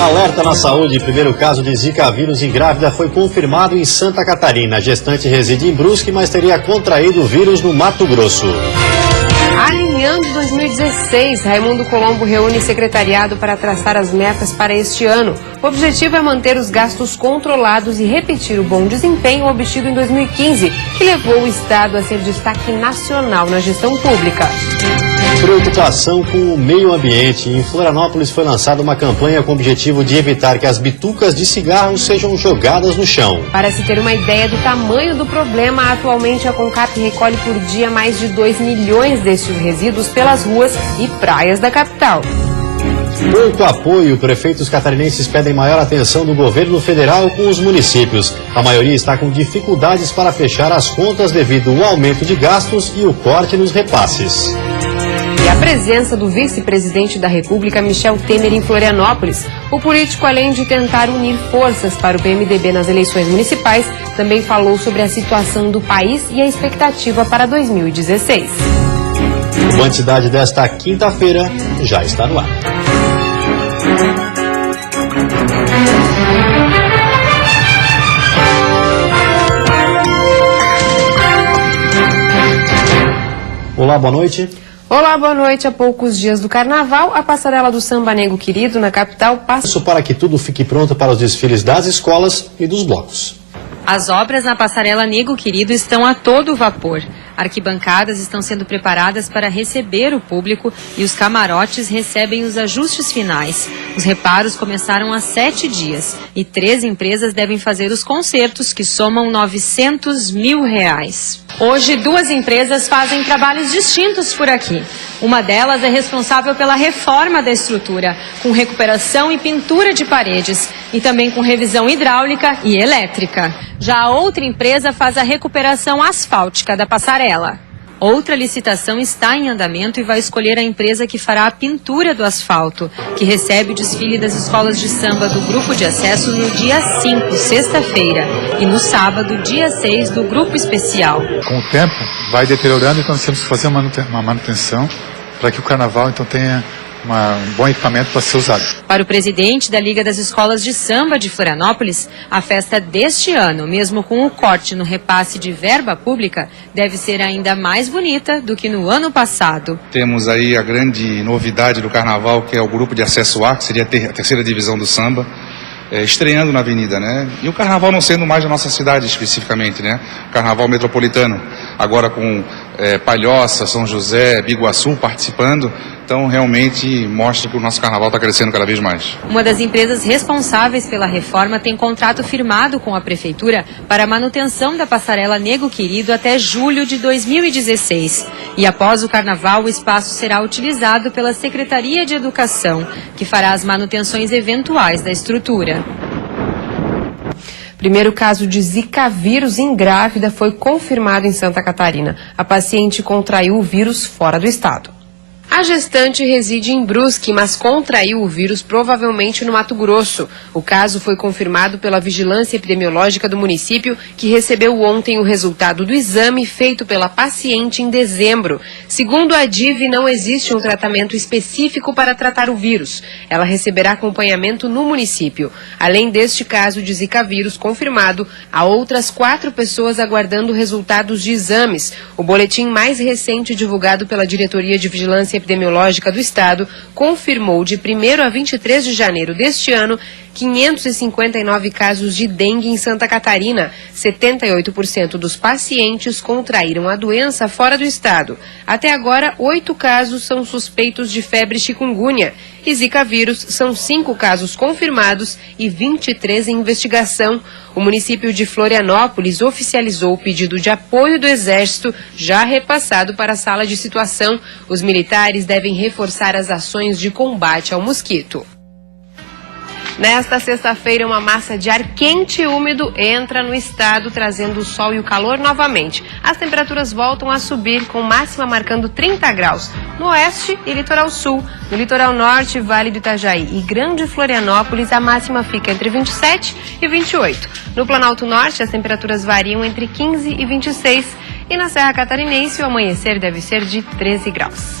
Alerta na saúde. Primeiro caso de Zika vírus em grávida foi confirmado em Santa Catarina. A gestante reside em Brusque, mas teria contraído o vírus no Mato Grosso. Alinhando 2016, Raimundo Colombo reúne secretariado para traçar as metas para este ano. O objetivo é manter os gastos controlados e repetir o bom desempenho obtido em 2015, que levou o Estado a ser destaque nacional na gestão pública. Preocupação com o meio ambiente. Em Florianópolis foi lançada uma campanha com o objetivo de evitar que as bitucas de cigarro sejam jogadas no chão. Para se ter uma ideia do tamanho do problema, atualmente a Concap recolhe por dia mais de 2 milhões destes resíduos pelas ruas e praias da capital. Pouco apoio. Prefeitos catarinenses pedem maior atenção do governo federal com os municípios. A maioria está com dificuldades para fechar as contas devido ao aumento de gastos e o corte nos repasses. E a presença do vice-presidente da República, Michel Temer, em Florianópolis. O político, além de tentar unir forças para o PMDB nas eleições municipais, também falou sobre a situação do país e a expectativa para 2016. O Band Cidade desta quinta-feira já está no ar. Olá, boa noite. Olá, boa noite. Há poucos dias do Carnaval, a passarela do Samba Nego Querido, na capital, passa... Isso para que tudo fique pronto para os desfiles das escolas e dos blocos. As obras na passarela Nego Querido estão a todo vapor. Arquibancadas estão sendo preparadas para receber o público e os camarotes recebem os ajustes finais. Os reparos começaram há 7 dias e 3 empresas devem fazer os consertos, que somam R$900 mil. Hoje, 2 empresas fazem trabalhos distintos por aqui. Uma delas é responsável pela reforma da estrutura, com recuperação e pintura de paredes, e também com revisão hidráulica e elétrica. Já a outra empresa faz a recuperação asfáltica da passarela. Outra licitação está em andamento e vai escolher a empresa que fará a pintura do asfalto, que recebe o desfile das escolas de samba do Grupo de Acesso no dia 5, sexta-feira, e no sábado, dia 6, do Grupo Especial. Com o tempo, vai deteriorando, então nós temos que fazer uma manutenção para que o carnaval então tenha um bom equipamento para ser usado. Para o presidente da Liga das Escolas de Samba de Florianópolis, a festa deste ano, mesmo com o corte no repasse de verba pública, deve ser ainda mais bonita do que no ano passado. Temos aí a grande novidade do carnaval, que é o Grupo de Acesso A, que seria a terceira divisão do samba, estreando na avenida, né? E o carnaval não sendo mais da nossa cidade especificamente, né? Carnaval metropolitano, agora com Palhoça, São José, Biguaçu participando, então realmente mostra que o nosso carnaval está crescendo cada vez mais. Uma das empresas responsáveis pela reforma tem contrato firmado com a prefeitura para a manutenção da passarela Nego Querido até julho de 2016. E após o carnaval, o espaço será utilizado pela Secretaria de Educação, que fará as manutenções eventuais da estrutura. Primeiro caso de Zika vírus em grávida foi confirmado em Santa Catarina. A paciente contraiu o vírus fora do estado. A gestante reside em Brusque, mas contraiu o vírus provavelmente no Mato Grosso. O caso foi confirmado pela Vigilância Epidemiológica do município, que recebeu ontem o resultado do exame feito pela paciente em dezembro. Segundo a DIV, não existe um tratamento específico para tratar o vírus. Ela receberá acompanhamento no município. Além deste caso de Zika vírus confirmado, há outras 4 pessoas aguardando resultados de exames. O boletim mais recente divulgado pela Diretoria de Vigilância Epidemiológica do Estado confirmou de 1º a 23 de janeiro deste ano 559 casos de dengue em Santa Catarina. 78% dos pacientes contraíram a doença fora do estado. Até agora, 8 casos são suspeitos de febre chikungunya. E Zika vírus são 5 casos confirmados e 23 em investigação. O município de Florianópolis oficializou o pedido de apoio do Exército, já repassado para a sala de situação. Os militares devem reforçar as ações de combate ao mosquito. Nesta sexta-feira, uma massa de ar quente e úmido entra no estado, trazendo o sol e o calor novamente. As temperaturas voltam a subir, com máxima marcando 30 graus no oeste e litoral sul. No litoral norte, Vale do Itajaí e Grande Florianópolis, a máxima fica entre 27 e 28. No Planalto Norte, as temperaturas variam entre 15 e 26. E na Serra Catarinense, o amanhecer deve ser de 13 graus.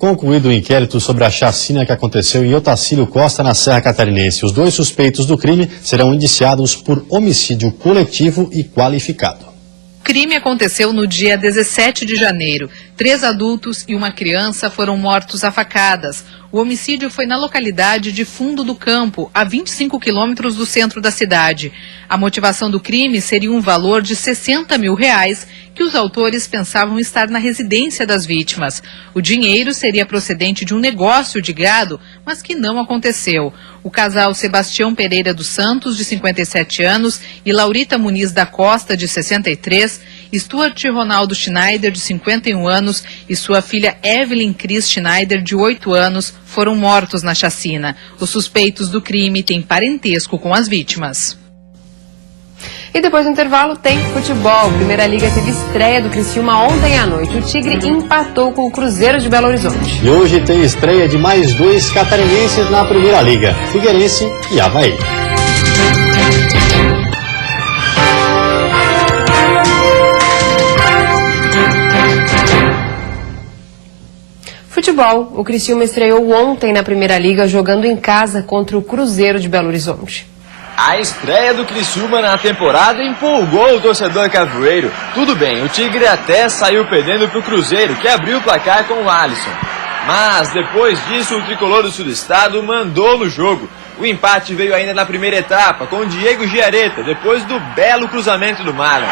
Concluído o inquérito sobre a chacina que aconteceu em Otacílio Costa, na Serra Catarinense, os 2 suspeitos do crime serão indiciados por homicídio coletivo e qualificado. O crime aconteceu no dia 17 de janeiro. 3 adultos e uma criança foram mortos a facadas. O homicídio foi na localidade de Fundo do Campo, a 25 quilômetros do centro da cidade. A motivação do crime seria um valor de R$60 mil que os autores pensavam estar na residência das vítimas. O dinheiro seria procedente de um negócio de gado, mas que não aconteceu. O casal Sebastião Pereira dos Santos, de 57 anos, e Laurita Muniz da Costa, de 63, Stuart Ronaldo Schneider, de 51 anos, e sua filha Evelyn Cris Schneider, de 8 anos, foram mortos na chacina. Os suspeitos do crime têm parentesco com as vítimas. E depois do intervalo tem futebol. Primeira Liga teve estreia do Criciúma ontem à noite. O Tigre empatou com o Cruzeiro de Belo Horizonte. E hoje tem estreia de mais 2 catarinenses na Primeira Liga, Figueirense e Avaí. Futebol. O Criciúma estreou ontem na Primeira Liga jogando em casa contra o Cruzeiro de Belo Horizonte. A estreia do Criciúma na temporada empolgou o torcedor carvoeiro. Tudo bem, o Tigre até saiu perdendo para o Cruzeiro, que abriu o placar com o Alisson. Mas depois disso, o tricolor do Sudestado mandou no jogo. O empate veio ainda na primeira etapa, com o Diego Giareta, depois do belo cruzamento do Marlon.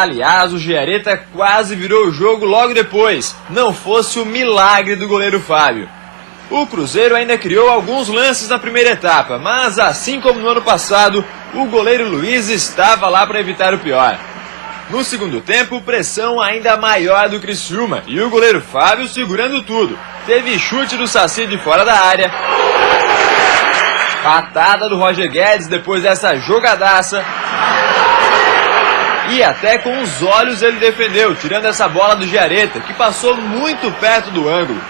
Aliás, o Giareta quase virou o jogo logo depois, não fosse o milagre do goleiro Fábio. O Cruzeiro ainda criou alguns lances na primeira etapa, mas assim como no ano passado, o goleiro Luiz estava lá para evitar o pior. No segundo tempo, pressão ainda maior do Criciúma e o goleiro Fábio segurando tudo. Teve chute do Saci de fora da área, patada do Roger Guedes depois dessa jogadaça, e até com os olhos ele defendeu, tirando essa bola do Giareta, que passou muito perto do ângulo.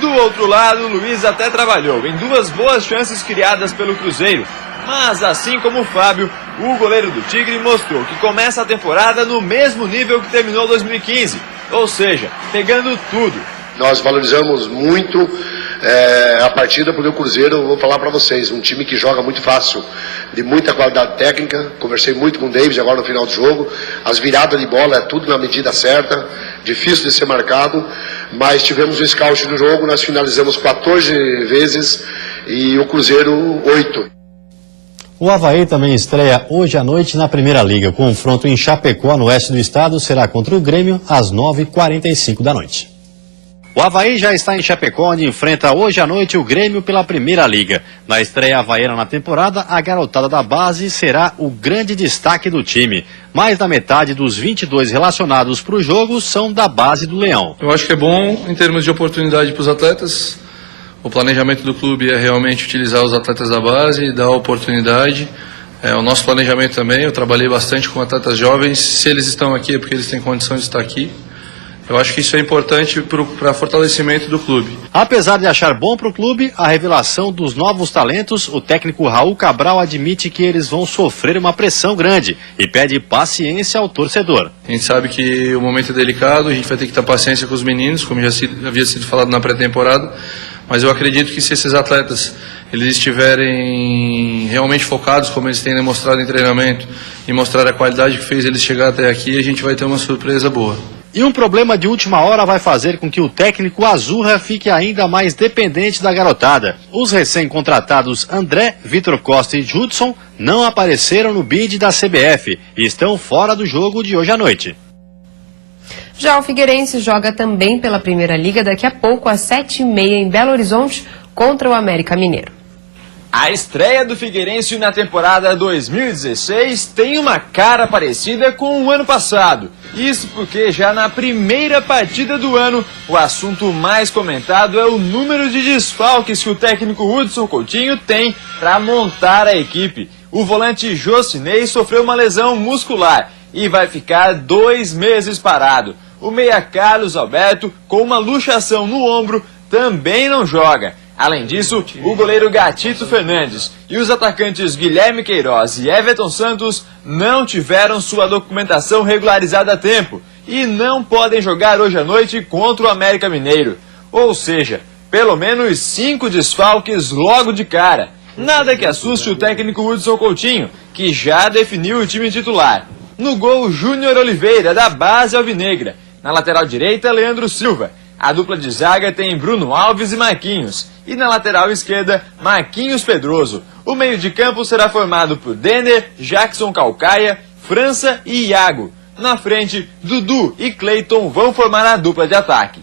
Do outro lado, o Luiz até trabalhou em 2 boas chances criadas pelo Cruzeiro. Mas assim como o Fábio, o goleiro do Tigre mostrou que começa a temporada no mesmo nível que terminou 2015. Ou seja, pegando tudo. Nós valorizamos muito a partida, porque o Cruzeiro, eu vou falar para vocês, um time que joga muito fácil, de muita qualidade técnica. Conversei muito com o David agora no final do jogo. As viradas de bola é tudo na medida certa, difícil de ser marcado, mas tivemos um scout no jogo, nós finalizamos 14 vezes e o Cruzeiro 8. O Avaí também estreia hoje à noite na Primeira Liga. O confronto em Chapecó, no oeste do estado, será contra o Grêmio às 9h45 da noite. O Avaí já está em Chapecó, onde enfrenta hoje à noite o Grêmio pela Primeira Liga. Na estreia havaiana na temporada, a garotada da base será o grande destaque do time. Mais da metade dos 22 relacionados para o jogo são da base do Leão. Eu acho que é bom em termos de oportunidade para os atletas. O planejamento do clube é realmente utilizar os atletas da base, dar oportunidade. O nosso planejamento também, eu trabalhei bastante com atletas jovens. Se eles estão aqui é porque eles têm condição de estar aqui. Eu acho que isso é importante para fortalecimento do clube. Apesar de achar bom para o clube a revelação dos novos talentos, o técnico Raul Cabral admite que eles vão sofrer uma pressão grande e pede paciência ao torcedor. A gente sabe que o momento é delicado, a gente vai ter que ter paciência com os meninos, como já havia sido falado na pré-temporada, mas eu acredito que se esses atletas eles estiverem realmente focados, como eles têm demonstrado em treinamento, e mostrar a qualidade que fez eles chegar até aqui, a gente vai ter uma surpresa boa. E um problema de última hora vai fazer com que o técnico Azurra fique ainda mais dependente da garotada. Os recém-contratados André, Vitor Costa e Judson não apareceram no bid da CBF e estão fora do jogo de hoje à noite. Já o Figueirense joga também pela Primeira Liga daqui a pouco às 7h30 em Belo Horizonte contra o América Mineiro. A estreia do Figueirense na temporada 2016 tem uma cara parecida com o ano passado. Isso porque já na primeira partida do ano, o assunto mais comentado é o número de desfalques que o técnico Hudson Coutinho tem para montar a equipe. O volante Jocinei sofreu uma lesão muscular e vai ficar 2 meses parado. O meia Carlos Alberto, com uma luxação no ombro, também não joga. Além disso, o goleiro Gatito Fernandes e os atacantes Guilherme Queiroz e Everton Santos não tiveram sua documentação regularizada a tempo e não podem jogar hoje à noite contra o América Mineiro. Ou seja, pelo menos 5 desfalques logo de cara. Nada que assuste o técnico Hudson Coutinho, que já definiu o time titular. No gol, Júnior Oliveira, da base alvinegra. Na lateral direita, Leandro Silva. A dupla de zaga tem Bruno Alves e Marquinhos. E na lateral esquerda, Marquinhos Pedroso. O meio de campo será formado por Denner, Jackson Calcaia, França e Iago. Na frente, Dudu e Cleiton vão formar a dupla de ataque.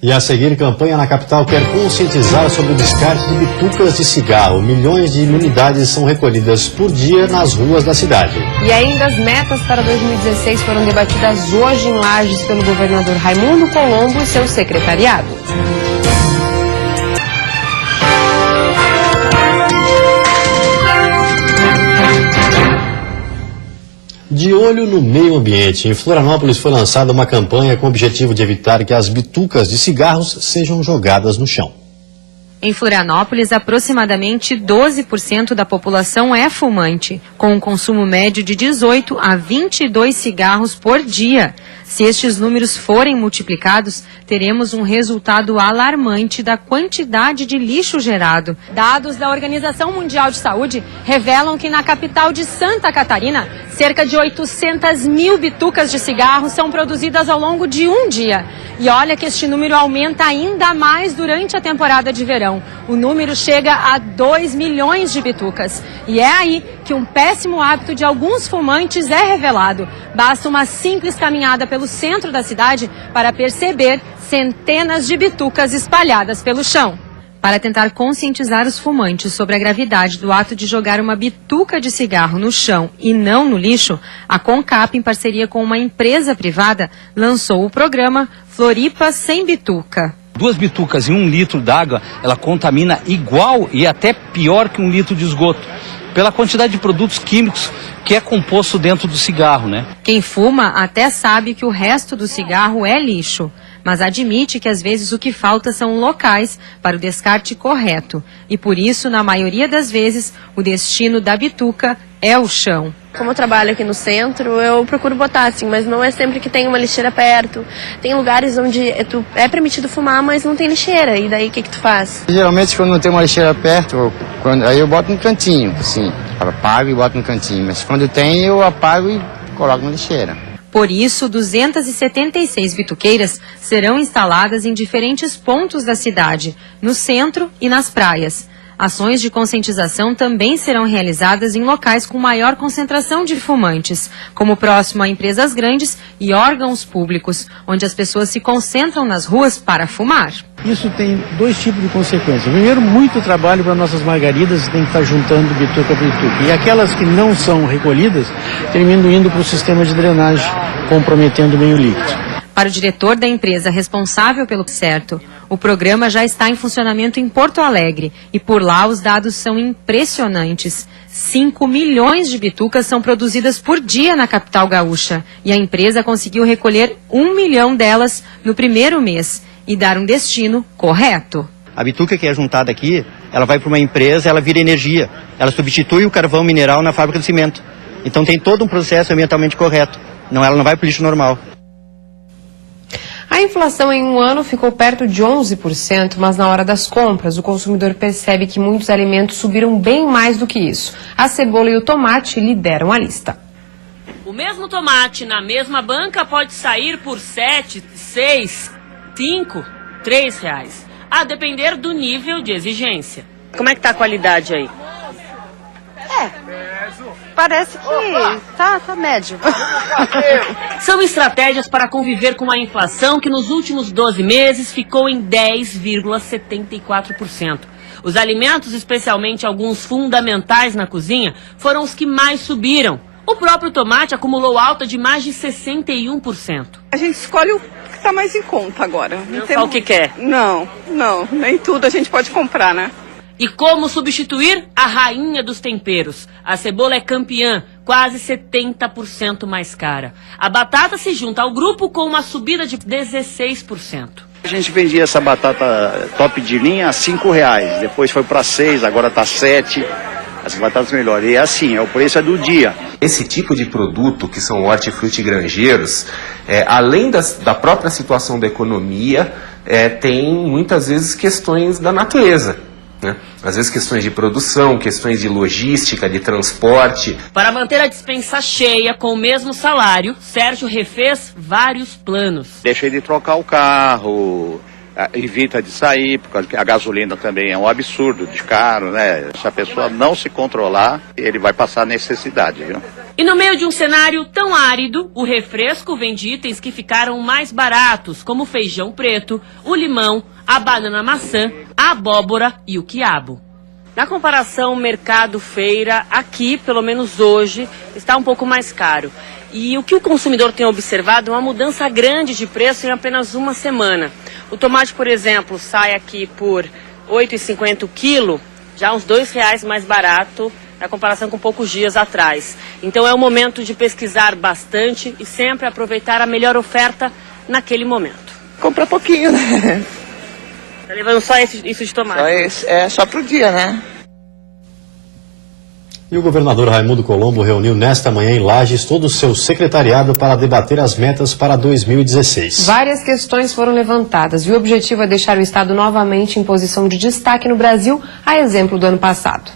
E a seguir, campanha na capital quer conscientizar sobre o descarte de bitucas de cigarro. Milhões de unidades são recolhidas por dia nas ruas da cidade. E ainda as metas para 2016 foram debatidas hoje em Lages pelo governador Raimundo Colombo e seu secretariado. De olho no meio ambiente, em Florianópolis foi lançada uma campanha com o objetivo de evitar que as bitucas de cigarros sejam jogadas no chão. Em Florianópolis, aproximadamente 12% da população é fumante, com um consumo médio de 18 a 22 cigarros por dia. Se estes números forem multiplicados, teremos um resultado alarmante da quantidade de lixo gerado. Dados da Organização Mundial de Saúde revelam que na capital de Santa Catarina, cerca de 800 mil bitucas de cigarro são produzidas ao longo de um dia. E olha que este número aumenta ainda mais durante a temporada de verão. O número chega a 2 milhões de bitucas. E é aí que um péssimo hábito de alguns fumantes é revelado. Basta uma simples caminhada pelo centro da cidade para perceber centenas de bitucas espalhadas pelo chão. Para tentar conscientizar os fumantes sobre a gravidade do ato de jogar uma bituca de cigarro no chão e não no lixo, a Concap, em parceria com uma empresa privada, lançou o programa Floripa Sem Bituca. 2 bitucas em 1 litro d'água, ela contamina igual e até pior que 1 litro de esgoto, pela quantidade de produtos químicos que é composto dentro do cigarro, né? Quem fuma até sabe que o resto do cigarro é lixo, mas admite que às vezes o que falta são locais para o descarte correto. E por isso, na maioria das vezes, o destino da bituca é o chão. Como eu trabalho aqui no centro, eu procuro botar assim, mas não é sempre que tem uma lixeira perto. Tem lugares onde é permitido fumar, mas não tem lixeira. E daí o que tu faz? Geralmente quando não tem uma lixeira perto, aí eu boto no cantinho, assim. Apago e boto no cantinho. Mas quando tem, eu apago e coloco na lixeira. Por isso, 276 bituqueiras serão instaladas em diferentes pontos da cidade, no centro e nas praias. Ações de conscientização também serão realizadas em locais com maior concentração de fumantes, como próximo a empresas grandes e órgãos públicos, onde as pessoas se concentram nas ruas para fumar. Isso tem 2 tipos de consequências. Primeiro, muito trabalho para nossas margaridas, que tem que estar juntando bituca por bituca. E aquelas que não são recolhidas, terminam indo para o sistema de drenagem, comprometendo o meio líquido. Para o diretor da empresa responsável pelo certo, o programa já está em funcionamento em Porto Alegre e por lá os dados são impressionantes. 5 milhões de bitucas são produzidas por dia na capital gaúcha e a empresa conseguiu recolher 1 milhão delas no primeiro mês e dar um destino correto. A bituca que é juntada aqui, ela vai para uma empresa, ela vira energia. Ela substitui o carvão mineral na fábrica de cimento. Então tem todo um processo ambientalmente correto. Ela não vai para o lixo normal. A inflação em um ano ficou perto de 11%, mas na hora das compras o consumidor percebe que muitos alimentos subiram bem mais do que isso. A cebola e o tomate lideram a lista. O mesmo tomate na mesma banca pode sair por 7, 6, 5, 3 reais, a depender do nível de exigência. Como é que tá a qualidade aí? Parece que tá médio. São estratégias para conviver com a inflação que nos últimos 12 meses ficou em 10,74%. Os alimentos, especialmente alguns fundamentais na cozinha, foram os que mais subiram. O próprio tomate acumulou alta de mais de 61%. A gente escolhe o que está mais em conta agora. Não só o que quer? Não, nem tudo a gente pode comprar, né? E como substituir a rainha dos temperos? A cebola é campeã, quase 70% mais cara. A batata se junta ao grupo com uma subida de 16%. A gente vendia essa batata top de linha a R$5, depois foi para 6, agora está 7. As batatas melhores. E é assim, o preço é do dia. Esse tipo de produto, que são hortifrutigranjeiros, além da própria situação da economia, tem muitas vezes questões da natureza. Né? Às vezes questões de produção, questões de logística, de transporte. Para manter a despensa cheia com o mesmo salário, Sérgio refez vários planos. Deixei de trocar o carro, evita de sair, porque a gasolina também é um absurdo de caro, né? Se a pessoa não se controlar, ele vai passar necessidade, viu? E no meio de um cenário tão árido, o refresco vende itens que ficaram mais baratos, como o feijão preto, o limão, a banana maçã, a abóbora e o quiabo. Na comparação mercado-feira, aqui, pelo menos hoje, está um pouco mais caro. E o que o consumidor tem observado é uma mudança grande de preço em apenas uma semana. O tomate, por exemplo, sai aqui por R$ 8,50 o quilo, já uns R$2 mais barato na comparação com poucos dias atrás. Então é o momento de pesquisar bastante e sempre aproveitar a melhor oferta naquele momento. Compra pouquinho, né? Tá levando só isso de tomate? Só pro dia, né? E o governador Raimundo Colombo reuniu nesta manhã em Lages todo o seu secretariado para debater as metas para 2016. Várias questões foram levantadas e o objetivo é deixar o Estado novamente em posição de destaque no Brasil, a exemplo do ano passado.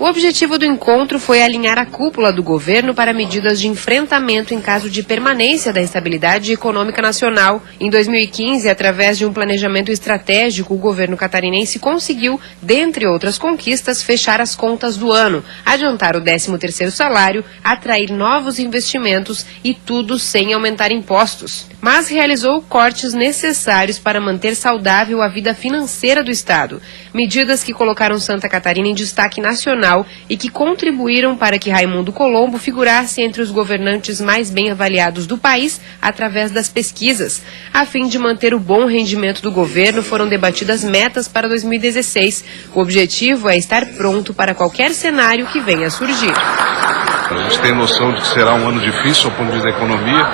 O objetivo do encontro foi alinhar a cúpula do governo para medidas de enfrentamento em caso de permanência da estabilidade econômica nacional. Em 2015, através de um planejamento estratégico, o governo catarinense conseguiu, dentre outras conquistas, fechar as contas do ano, adiantar o 13º salário, atrair novos investimentos e tudo sem aumentar impostos. Mas realizou cortes necessários para manter saudável a vida financeira do Estado. Medidas que colocaram Santa Catarina em destaque nacional e que contribuíram para que Raimundo Colombo figurasse entre os governantes mais bem avaliados do país através das pesquisas. A fim de manter o bom rendimento do governo, foram debatidas metas para 2016. O objetivo é estar pronto para qualquer cenário que venha a surgir. A gente tem noção de que será um ano difícil ao ponto de vista da economia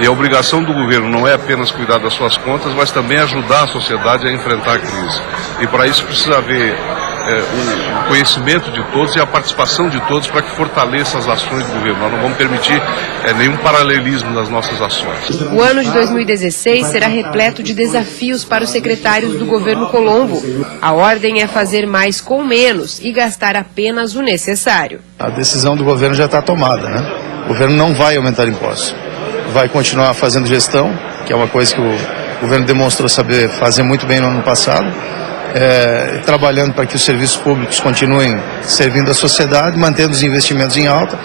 e a obrigação do governo não é apenas cuidar das suas contas, mas também ajudar a sociedade a enfrentar a crise. E para isso precisa haver o conhecimento de todos e a participação de todos para que fortaleça as ações do governo. Nós não vamos permitir nenhum paralelismo das nossas ações. O ano de 2016 será repleto de desafios para os secretários do governo Colombo. A ordem é fazer mais com menos e gastar apenas o necessário. A decisão do governo já está tomada, né? O governo não vai aumentar impostos. Vai continuar fazendo gestão, que é uma coisa que o governo demonstrou saber fazer muito bem no ano passado. Trabalhando para que os serviços públicos continuem servindo a sociedade, mantendo os investimentos em alta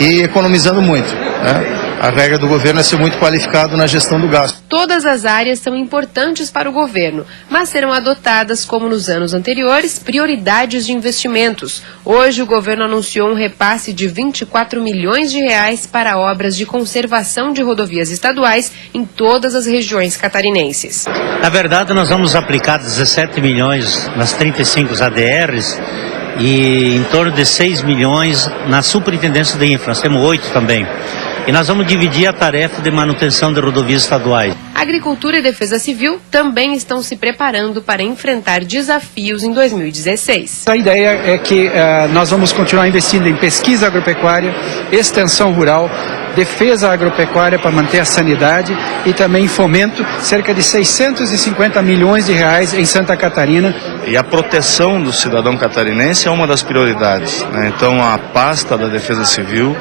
e economizando muito, né? A regra do governo é ser muito qualificado na gestão do gasto. Todas as áreas são importantes para o governo, mas serão adotadas, como nos anos anteriores, prioridades de investimentos. Hoje o governo anunciou um repasse de R$24 milhões para obras de conservação de rodovias estaduais em todas as regiões catarinenses. Na verdade, nós vamos aplicar 17 milhões nas 35 ADRs e em torno de 6 milhões na superintendência de infra. Nós temos 8 também. E nós vamos dividir a tarefa de manutenção de rodovias estaduais. Agricultura e Defesa Civil também estão se preparando para enfrentar desafios em 2016. A ideia é que nós vamos continuar investindo em pesquisa agropecuária, extensão rural, defesa agropecuária para manter a sanidade e também fomento, cerca de R$650 milhões em Santa Catarina. E a proteção do cidadão catarinense é uma das prioridades, né? Então a pasta da Defesa Civil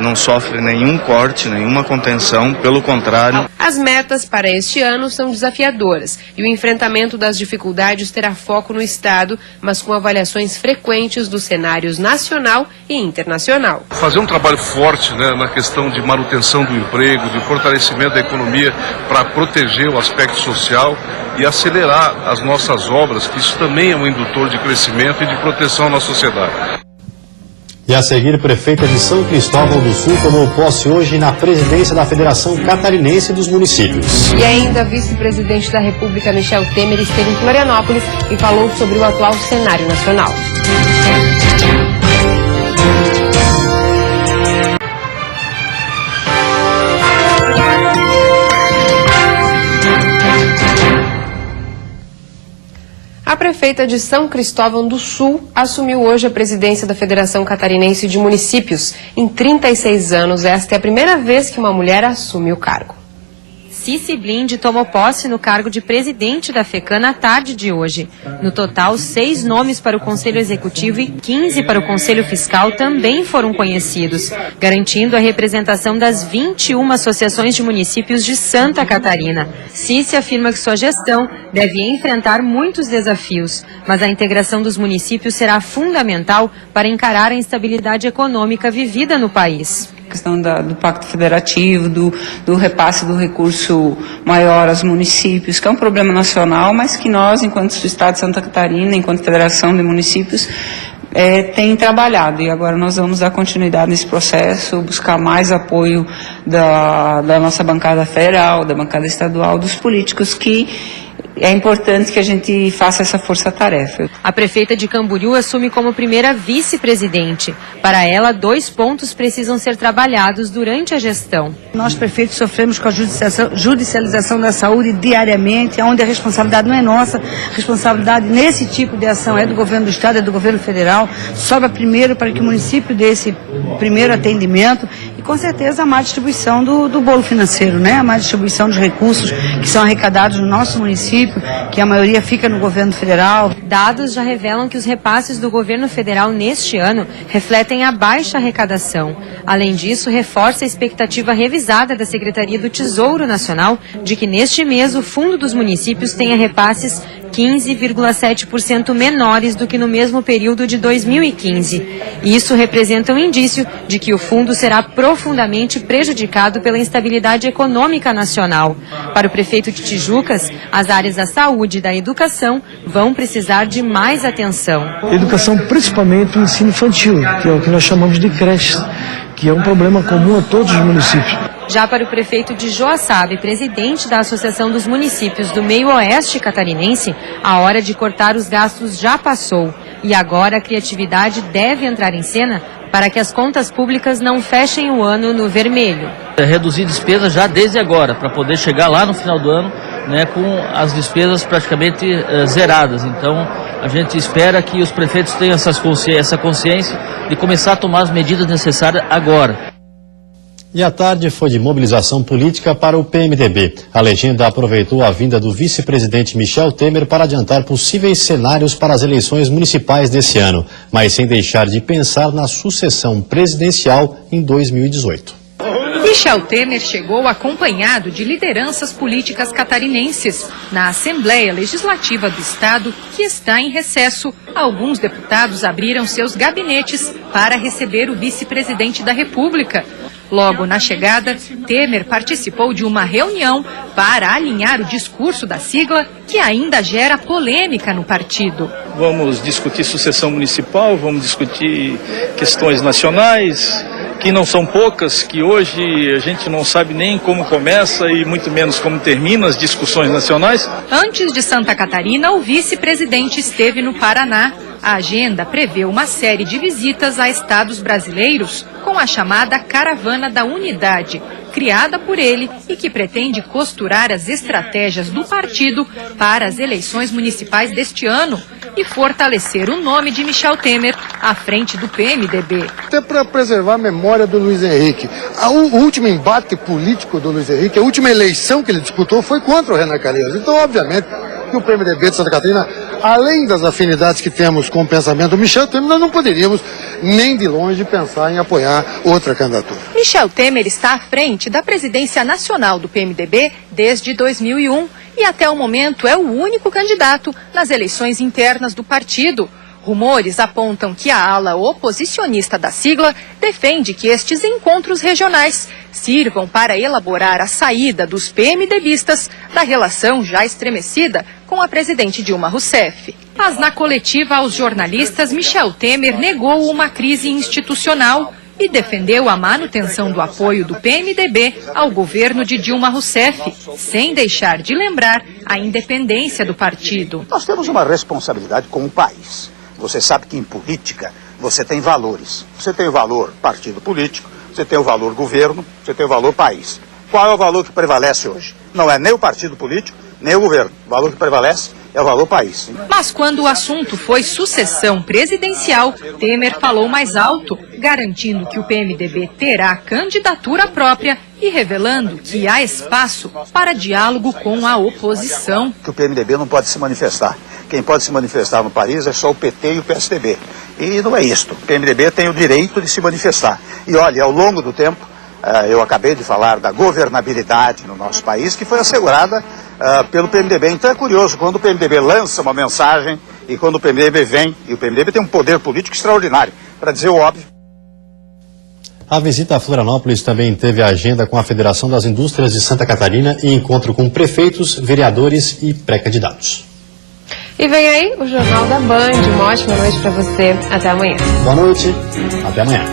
não sofre nenhum corte, nenhuma contenção, pelo contrário. As metas para este ano são desafiadoras e o enfrentamento das dificuldades terá foco no Estado, mas com avaliações frequentes dos cenários nacional e internacional. Fazer um trabalho forte, né, na questão de manutenção do emprego, de fortalecimento da economia para proteger o aspecto social e acelerar as nossas obras, que isso também é um indutor de crescimento e de proteção à nossa sociedade. E a seguir, o prefeito de São Cristóvão do Sul tomou posse hoje na presidência da Federação Catarinense dos Municípios. E ainda, vice-presidente da República, Michel Temer, esteve em Florianópolis e falou sobre o atual cenário nacional. prefeita de São Cristóvão do Sul assumiu hoje a presidência da Federação Catarinense de Municípios. Em 36 anos, esta é a primeira vez que uma mulher assume o cargo. Cici Blind tomou posse no cargo de presidente da FECAN na tarde de hoje. No total, 6 nomes para o Conselho Executivo e 15 para o Conselho Fiscal também foram conhecidos, garantindo a representação das 21 associações de municípios de Santa Catarina. Cici afirma que sua gestão deve enfrentar muitos desafios, mas a integração dos municípios será fundamental para encarar a instabilidade econômica vivida no país. A questão do Pacto Federativo, do repasse do recurso maior aos municípios, que é um problema nacional, mas que nós, enquanto Estado de Santa Catarina, enquanto Federação de Municípios, tem trabalhado. E agora nós vamos dar continuidade nesse processo, buscar mais apoio da nossa bancada federal, da bancada estadual, dos políticos, que é importante que a gente faça essa força-tarefa. A prefeita de Camboriú assume como primeira vice-presidente. Para ela, 2 pontos precisam ser trabalhados durante a gestão. Nós, prefeitos, sofremos com a judicialização da saúde diariamente, onde a responsabilidade não é nossa, a responsabilidade nesse tipo de ação é do governo do Estado, é do governo federal. Sobra primeiro para que o município dê esse primeiro atendimento e, com certeza, a má distribuição do bolo financeiro, né? A má distribuição dos recursos que são arrecadados no nosso município, que a maioria fica no governo federal. Dados já revelam que os repasses do governo federal neste ano refletem a baixa arrecadação. Além disso, reforça a expectativa revisada da Secretaria do Tesouro Nacional de que neste mês o Fundo dos Municípios tenha repasses 15,7% menores do que no mesmo período de 2015. Isso representa um indício de que o fundo será profundamente prejudicado pela instabilidade econômica nacional. Para o prefeito de Tijucas, as áreas da saúde e da educação vão precisar de mais atenção. Educação, principalmente o ensino infantil, que é o que nós chamamos de creches, que é um problema comum a todos os municípios. Já para o prefeito de Joaçaba e presidente da Associação dos Municípios do Meio Oeste Catarinense, a hora de cortar os gastos já passou. E agora a criatividade deve entrar em cena para que as contas públicas não fechem o ano no vermelho. Reduzir despesas já desde agora, para poder chegar lá no final do ano, né, com as despesas praticamente zeradas. Então, a gente espera que os prefeitos tenham essa consciência de começar a tomar as medidas necessárias agora. E a tarde foi de mobilização política para o PMDB. A legenda aproveitou a vinda do vice-presidente Michel Temer para adiantar possíveis cenários para as eleições municipais desse ano, mas sem deixar de pensar na sucessão presidencial em 2018. Michel Temer chegou acompanhado de lideranças políticas catarinenses. Na Assembleia Legislativa do Estado, que está em recesso, alguns deputados abriram seus gabinetes para receber o vice-presidente da República. Logo na chegada, Temer participou de uma reunião para alinhar o discurso da sigla, que ainda gera polêmica no partido. Vamos discutir sucessão municipal, vamos discutir questões nacionais, que não são poucas, que hoje a gente não sabe nem como começa e muito menos como termina as discussões nacionais. Antes de Santa Catarina, o vice-presidente esteve no Paraná. A agenda prevê uma série de visitas a estados brasileiros com a chamada Caravana da Unidade, criada por ele e que pretende costurar as estratégias do partido para as eleições municipais deste ano e fortalecer o nome de Michel Temer à frente do PMDB. Até para preservar a memória do Luiz Henrique. O último embate político do Luiz Henrique, a última eleição que ele disputou foi contra o Renan Calheiros. Então, obviamente, que o PMDB de Santa Catarina, além das afinidades que temos com o pensamento do Michel Temer, nós não poderíamos nem de longe pensar em apoiar outra candidatura. Michel Temer está à frente da presidência nacional do PMDB desde 2001 e até o momento é o único candidato nas eleições internas do partido. Rumores apontam que a ala oposicionista da sigla defende que estes encontros regionais sirvam para elaborar a saída dos PMDBistas da relação já estremecida com a presidente Dilma Rousseff. Mas na coletiva aos jornalistas, Michel Temer negou uma crise institucional e defendeu a manutenção do apoio do PMDB ao governo de Dilma Rousseff, sem deixar de lembrar a independência do partido. Nós temos uma responsabilidade com o país. Você sabe que em política você tem valores. Você tem o valor partido político, você tem o valor governo, você tem o valor país. Qual é o valor que prevalece hoje? Não é nem o partido político, nem o governo. O valor que prevalece é o valor país. Mas quando o assunto foi sucessão presidencial, Temer falou mais alto, garantindo que o PMDB terá candidatura própria e revelando que há espaço para diálogo com a oposição. Que o PMDB não pode se manifestar. Quem pode se manifestar no país é só o PT e o PSDB. E não é isto. O PMDB tem o direito de se manifestar. E olha, ao longo do tempo, eu acabei de falar da governabilidade no nosso país, que foi assegurada pelo PMDB. Então é curioso, quando o PMDB lança uma mensagem e quando o PMDB vem, e o PMDB tem um poder político extraordinário, para dizer o óbvio. A visita a Florianópolis também teve agenda com a Federação das Indústrias de Santa Catarina e encontro com prefeitos, vereadores e pré-candidatos. E vem aí o Jornal da Band. Uma ótima noite para você. Até amanhã. Boa noite. Até amanhã.